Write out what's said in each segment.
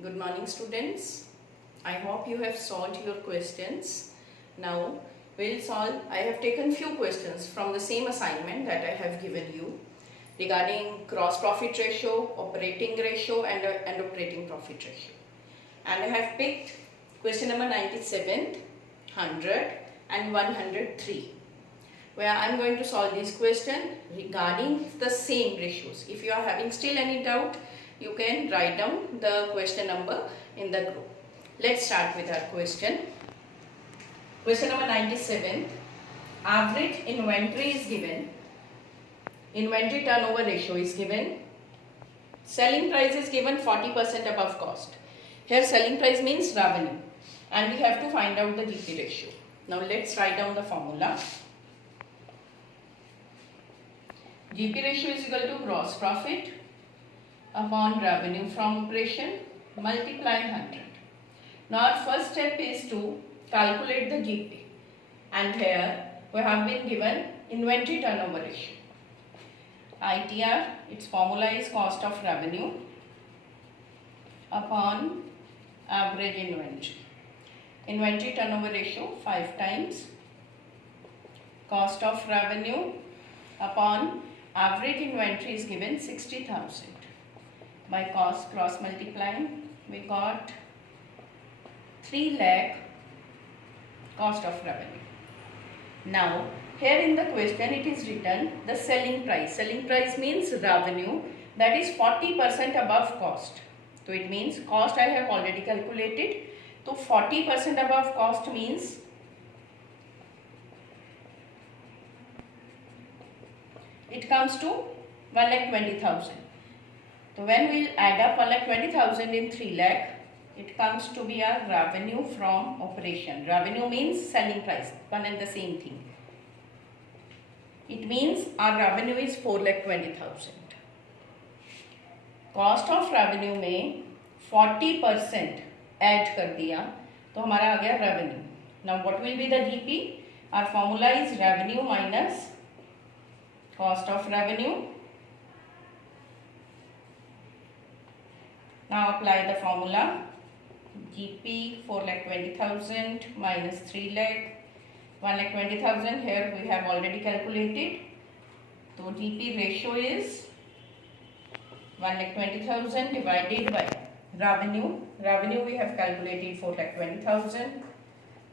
Good morning, students. I hope you have solved your questions. Now we'll solve. I have taken few questions from the same assignment that I have given you regarding gross profit ratio, operating ratio and operating profit ratio. And I have picked question number 97, 100 and 103, where I am going to solve this question regarding the same ratios. If you are having still any doubt, you can write down the question number in the group. Let's start with our question. Question number 97. Average inventory is given. Inventory turnover ratio is given. Selling price is given 40% above cost. Here selling price means revenue. And we have to find out the GP ratio. Now let's write down the formula. GP ratio is equal to gross profit upon revenue from operation multiply 100. Now our first step is to calculate the GP, and here we have been given inventory turnover ratio. ITR, its formula is cost of revenue upon average inventory. Inventory turnover ratio 5 times cost of revenue upon average inventory is given 60,000. By cost cross multiplying, we got 3 lakh cost of revenue. Now here in the question it is written the selling price. Selling price means revenue, that is 40% above cost. So it means cost I have already calculated. So 40% above cost means it comes to 1,20,000. So when we will add up 1,20,000 in 3 lakh, it comes to be our revenue from operation. Revenue means selling price, one and the same thing. It means our revenue is 4,20,000. Cost of revenue में 40% add कर दिया तो हमारा आ गया revenue. Now what will be the GP? Our formula is revenue minus cost of revenue. Now apply the formula. GP 4,20,000 minus 3 lakh 1,20,000. Here we have already calculated. So GP ratio is 1,20,000 divided by revenue. Revenue we have calculated 4,20,000.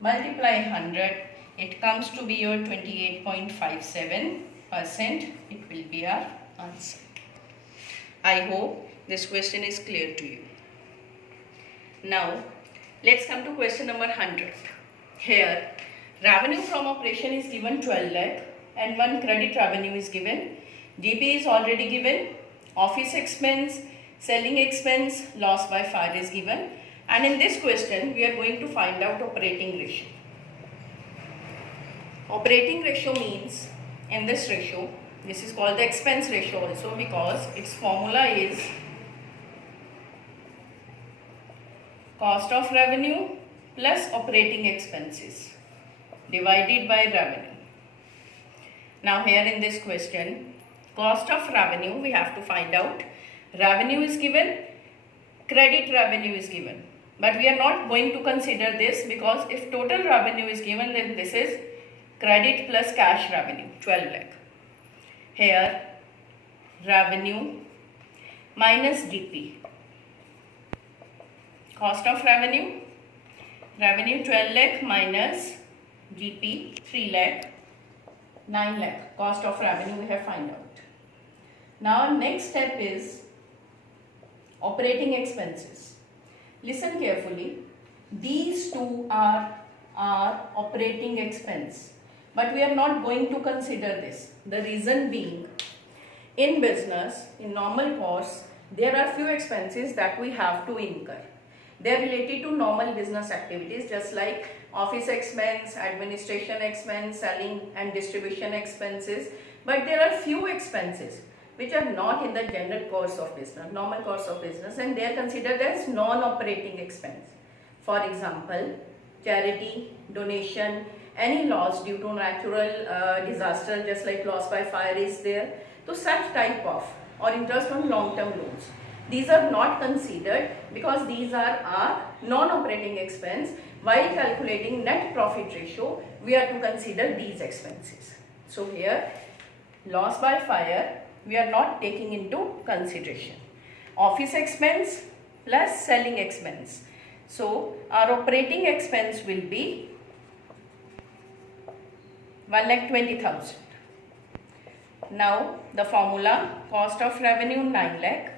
Multiply 100. It comes to be your 28.57%. It will be our answer. I hope this question is clear to you. Now let's come to question number 100. Here revenue from operation is given 12 lakh and one credit revenue is given. GP is already given. Office expense, selling expense, loss by fire is given. And in this question we are going to find out operating ratio. Operating ratio means in this ratio, this is called the expense ratio also because its formula is cost of revenue plus operating expenses divided by revenue. Now here in this question, cost of revenue we have to find out. Revenue is given, credit revenue is given. But we are not going to consider this because if total revenue is given, then this is credit plus cash revenue, 12 lakh. Here revenue minus GP. Cost of revenue, revenue 12 lakh minus GP 3 lakh, 9 lakh. Cost of revenue we have find out. Now next step is operating expenses. Listen carefully. These two are operating expense, but we are not going to consider this. The reason being, in business, in normal course, there are few expenses that we have to incur. They are related to normal business activities, just like office expense, administration expense, selling and distribution expenses. But there are few expenses which are not in the general course of business, normal course of business, and they are considered as non-operating expense. For example, charity, donation, any loss due to natural disaster, just like loss by fire is there. So such type of, or interest on long-term loans. these are not considered because these are our non-operating expense. While calculating net profit ratio, we are to consider these expenses. So here, loss by fire, we are not taking into consideration. Office expense plus selling expense. So our operating expense will be 1,20,000. Now the formula, cost of revenue 9 lakh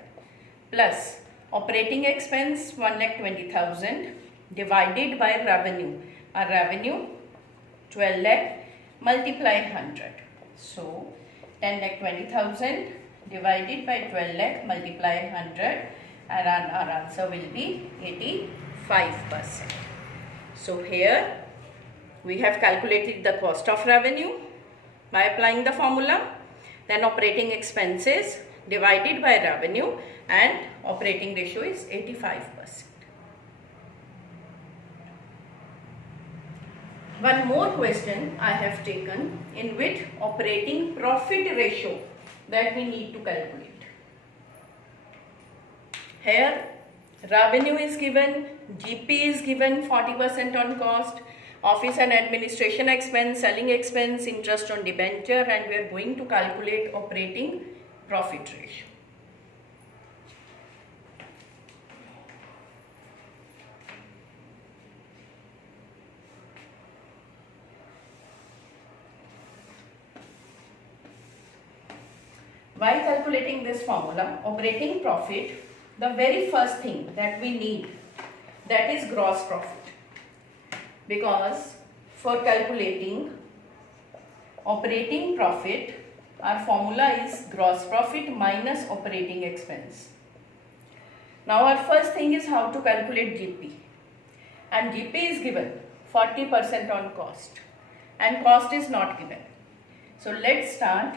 plus operating expense 1,20,000 divided by revenue. Our revenue 12 lakh multiply 100. So 10,20,000 divided by 12 lakh multiply 100, and our answer will be 85%. So here we have calculated the cost of revenue by applying the formula, then operating expenses divided by revenue, and operating ratio is 85%. One more question I have taken in which operating profit ratio that we need to calculate. Here revenue is given, GP is given 40% on cost, office and administration expense, selling expense, interest on debenture, and we are going to calculate operating profit ratio. While calculating this formula, operating profit, the very first thing that we need, that is gross profit. Because for calculating operating profit, our formula is gross profit minus operating expense. Now our first thing is how to calculate GP. And GP is given 40% on cost, and cost is not given. So let's start.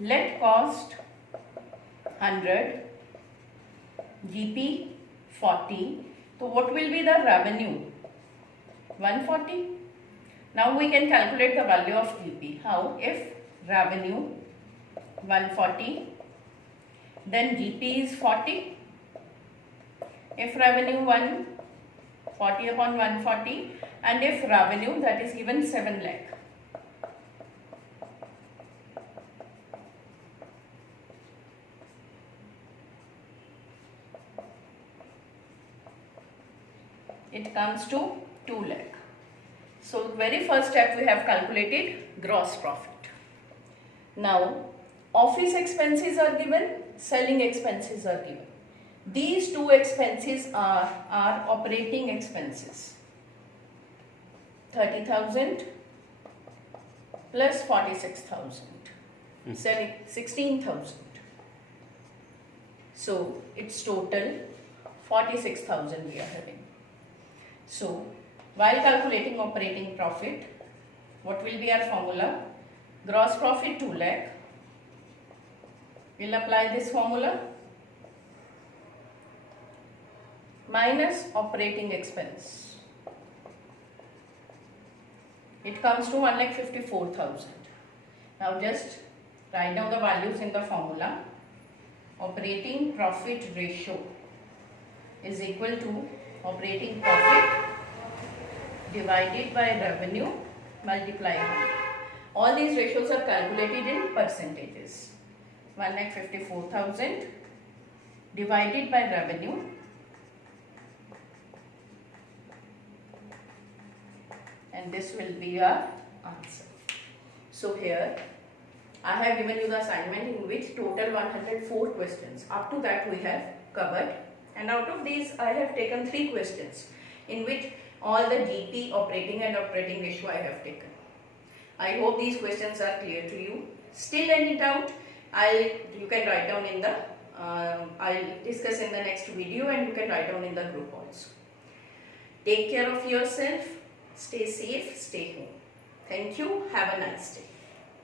Let cost 100, GP 40. So what will be the revenue? 140. Now we can calculate the value of GP. How? If revenue 140, then GP is 40. If revenue 140 upon 140, and if revenue, that is given 7 lakh. It comes to 2 lakh. So very first step we have calculated gross profit. Now office expenses are given, selling expenses are given. These two expenses are our operating expenses. 30,000 plus 46,000, 16,000. So it's total 46,000 we are having. So while calculating operating profit, what will be our formula? Gross profit 2 lakh. We'll apply this formula minus operating expense. It comes to 1,54,000. Now just write down the values in the formula. Operating profit ratio is equal to operating profit divided by revenue multiply 100. All these ratios are calculated in percentages. 1,54,000 divided by revenue and this will be our answer. So here I have given you the assignment in which total 104 questions. Up to that we have covered, and out of these I have taken 3 questions in which all the GP, operating and operating ratio I have taken. I hope these questions are clear to you. Still any doubt, you can write down in the I'll discuss in the next video, and you can write down in the group also. Take care of yourself, stay safe, stay home. Thank you. Have a nice day.